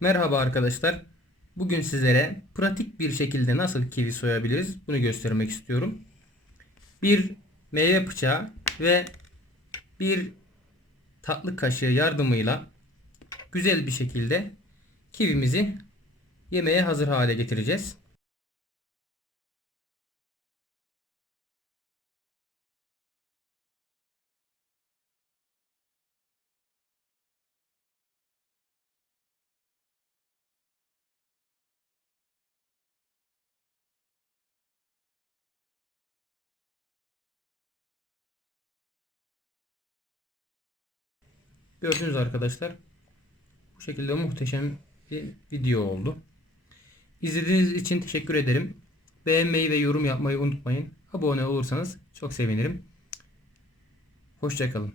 Merhaba arkadaşlar. Bugün sizlere pratik bir şekilde nasıl kivi soyabiliriz bunu göstermek istiyorum. Bir meyve bıçağı ve bir tatlı kaşığı yardımıyla güzel bir şekilde kivimizi yemeğe hazır hale getireceğiz. Gördüğünüz arkadaşlar bu şekilde muhteşem bir video oldu. İzlediğiniz için teşekkür ederim. Beğenmeyi ve yorum yapmayı unutmayın. Abone olursanız çok sevinirim. Hoşçakalın.